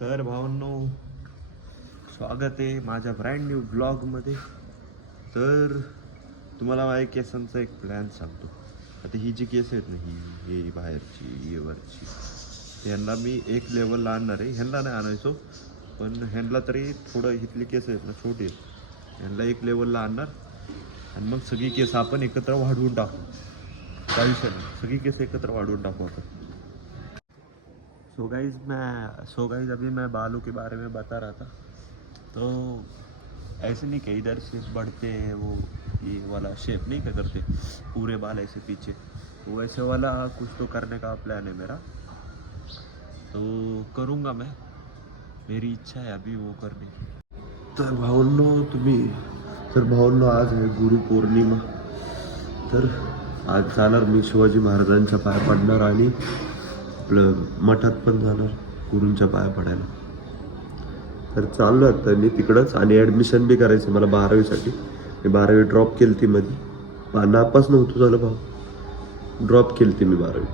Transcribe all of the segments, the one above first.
तर भावांनो, स्वागत आहे माझ्या ब्रँड न्यू ब्लॉगमध्ये. तर तुम्हाला माझ्या केसांचा एक प्लॅन सांगतो. आता ही जी केस आहेत ना, ही बाहेरची, ही वरची, ह्यांना मी एक लेवलला आणणार आहे. ह्यांना नाही आणायचो, पण ह्यांना तरी थोडं इथली केस आहेत ना छोटी आहेत, ह्यांना एक लेवलला आणणार आणि मग सगळी केस आपण एकत्र वाढवून टाकू. काही विषय सगळी केस एकत्र वाढवून टाकू आपण. सो गाइज अभी मैं बालों के बारे में बता रहा था. तो ऐसे नहीं कि इधर शेप बढ़ते हैं, वो ये वाला शेप नहीं क्या करते पूरे बाल ऐसे पीछे, तो वैसे वाला कुछ तो करने का प्लान है मेरा. तो करूँगा मैं, मेरी इच्छा है अभी वो करने की. तर भावनो आज आहे गुरुपौर्णिमा. तर आज जाणार मी शिवाजी महाराजांच्या पाया पडणार आणि आपलं मठात पण जाणार गुरूंच्या पाया पडायला. तर चाललो आता मी तिकडंच आणि ॲडमिशन बी करायचं मला 12वीसाठी. मी 12वी ड्रॉप केली ती मध्ये, नापास नव्हतं झालं भाऊ, ड्रॉप केली ती मी 12वी.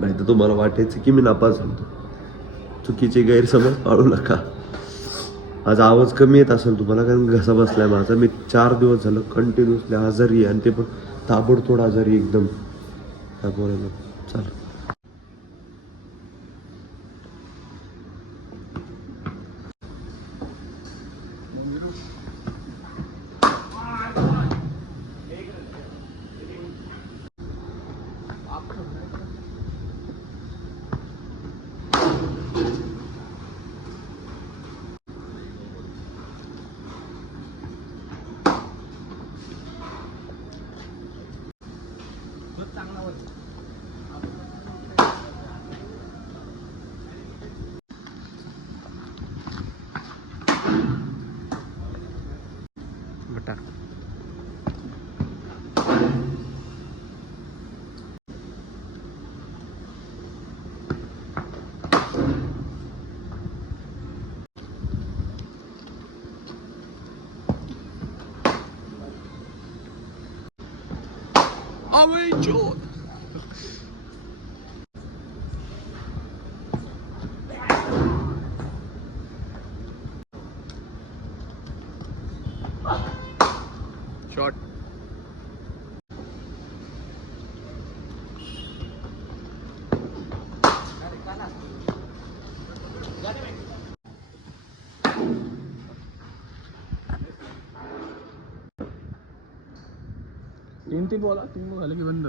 नाही तर तुम्हाला वाटायचं की मी नापास झालो. चुकीचे गैरसमज पाळू नका. आज आवाज कमी येत असेल तुम्हाला कारण घसा बसलाय माझा. मी 4 दिवस झालं कंटिन्युअसली आजारी आहे आणि ते पण ताबडतोड आजारी एकदम. काय बोलायला चालेल. बटा Avengers. Shot. तीन बॉल झाले की बंद.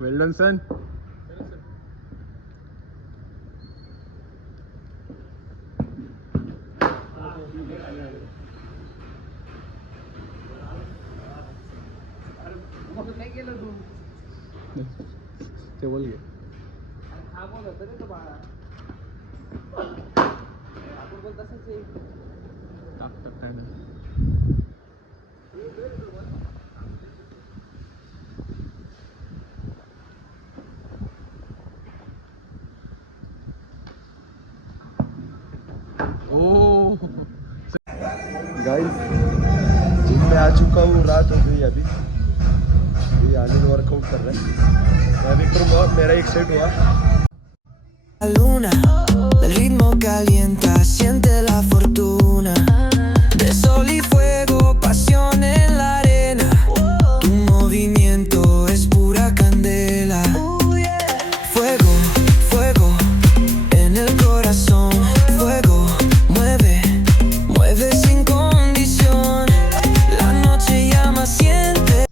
वेल डन सन. ते बोल घे. गाइस जिम में आ चुका हूँ, रात हो गई अभी. ये आनंद वर्कआउट कर रहा है, मैं भी करूँगा. मेरा एक सेट हुआ. Luna, el ritmo calienta, siente la fortuna de sol y fuego, pasión en la arena. Tu movimiento es pura candela. Fuego, fuego en el corazón. Fuego, mueve, mueve sin condición. La noche llama, siente.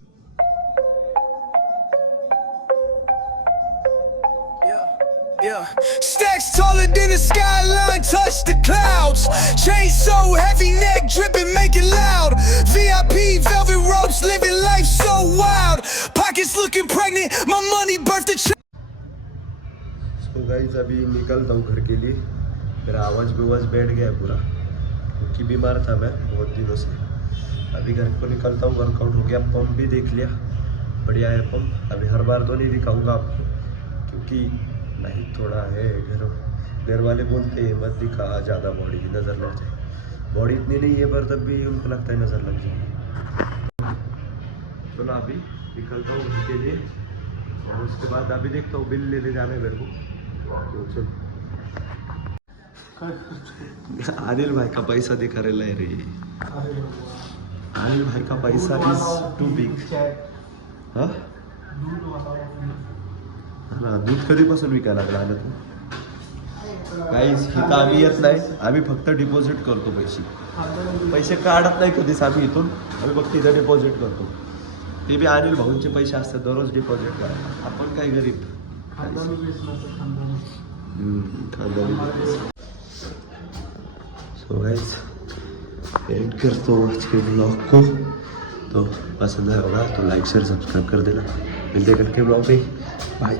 Yeah. Stacks taller than the skyline, touch the clouds. Chain so heavy, neck dripping, make it loud. VIP, velvet ropes, living life so wild. Pockets looking pregnant, my money birthed a child. So guys अभी निकलता हूँ घर के लिए. मेरा आवाज़ बैठ गया पूरा क्योंकि बीमार था मैं बहुत दिनों से. अभी घर को निकलता हूँ. वर्कआउट हो गया, पंप भी देख लिया, बढ़िया है पंप. अभी हर बार तो नहीं दिखाऊंगा आपको क्योंकि नहीं, थोड़ा है घर घर वाले बोलते हैं मत दिखा ज़्यादा बॉडी, नज़र लग जाए। बॉडी इतनी नहीं है पर तब भी उनको लगता है नज़र लग जाए। चलो अभी निकलता हूँ उसके लिए, और उसके बाद अभी देखता हूँ बिल लेने जाना है मेरे को। तो चलो, अनिल भाई का पैसा दिखा रहे रे। अनिल भाई का पैसा इज टू बिग। हा ना, दूध कधीपासून विकायला लागला ना तू? काहीच इथं आम्ही येत नाही, आम्ही फक्त डिपॉझिट करतो पैसे काढत नाही कधीच आम्ही इथून, आम्ही फक्त इथं डिपॉझिट करतो। ते बी अनिल भाऊंचे पैसे असतात दररोज डिपॉझिट करा, आपण काय गरीब। सो गाइस एंड करतो आज के ब्लॉग को। तो पसंद आया होगा तो लाइक शेयर सब्सक्राइब कर देना। मिलते हैं कल के ब्लॉग में, बाय।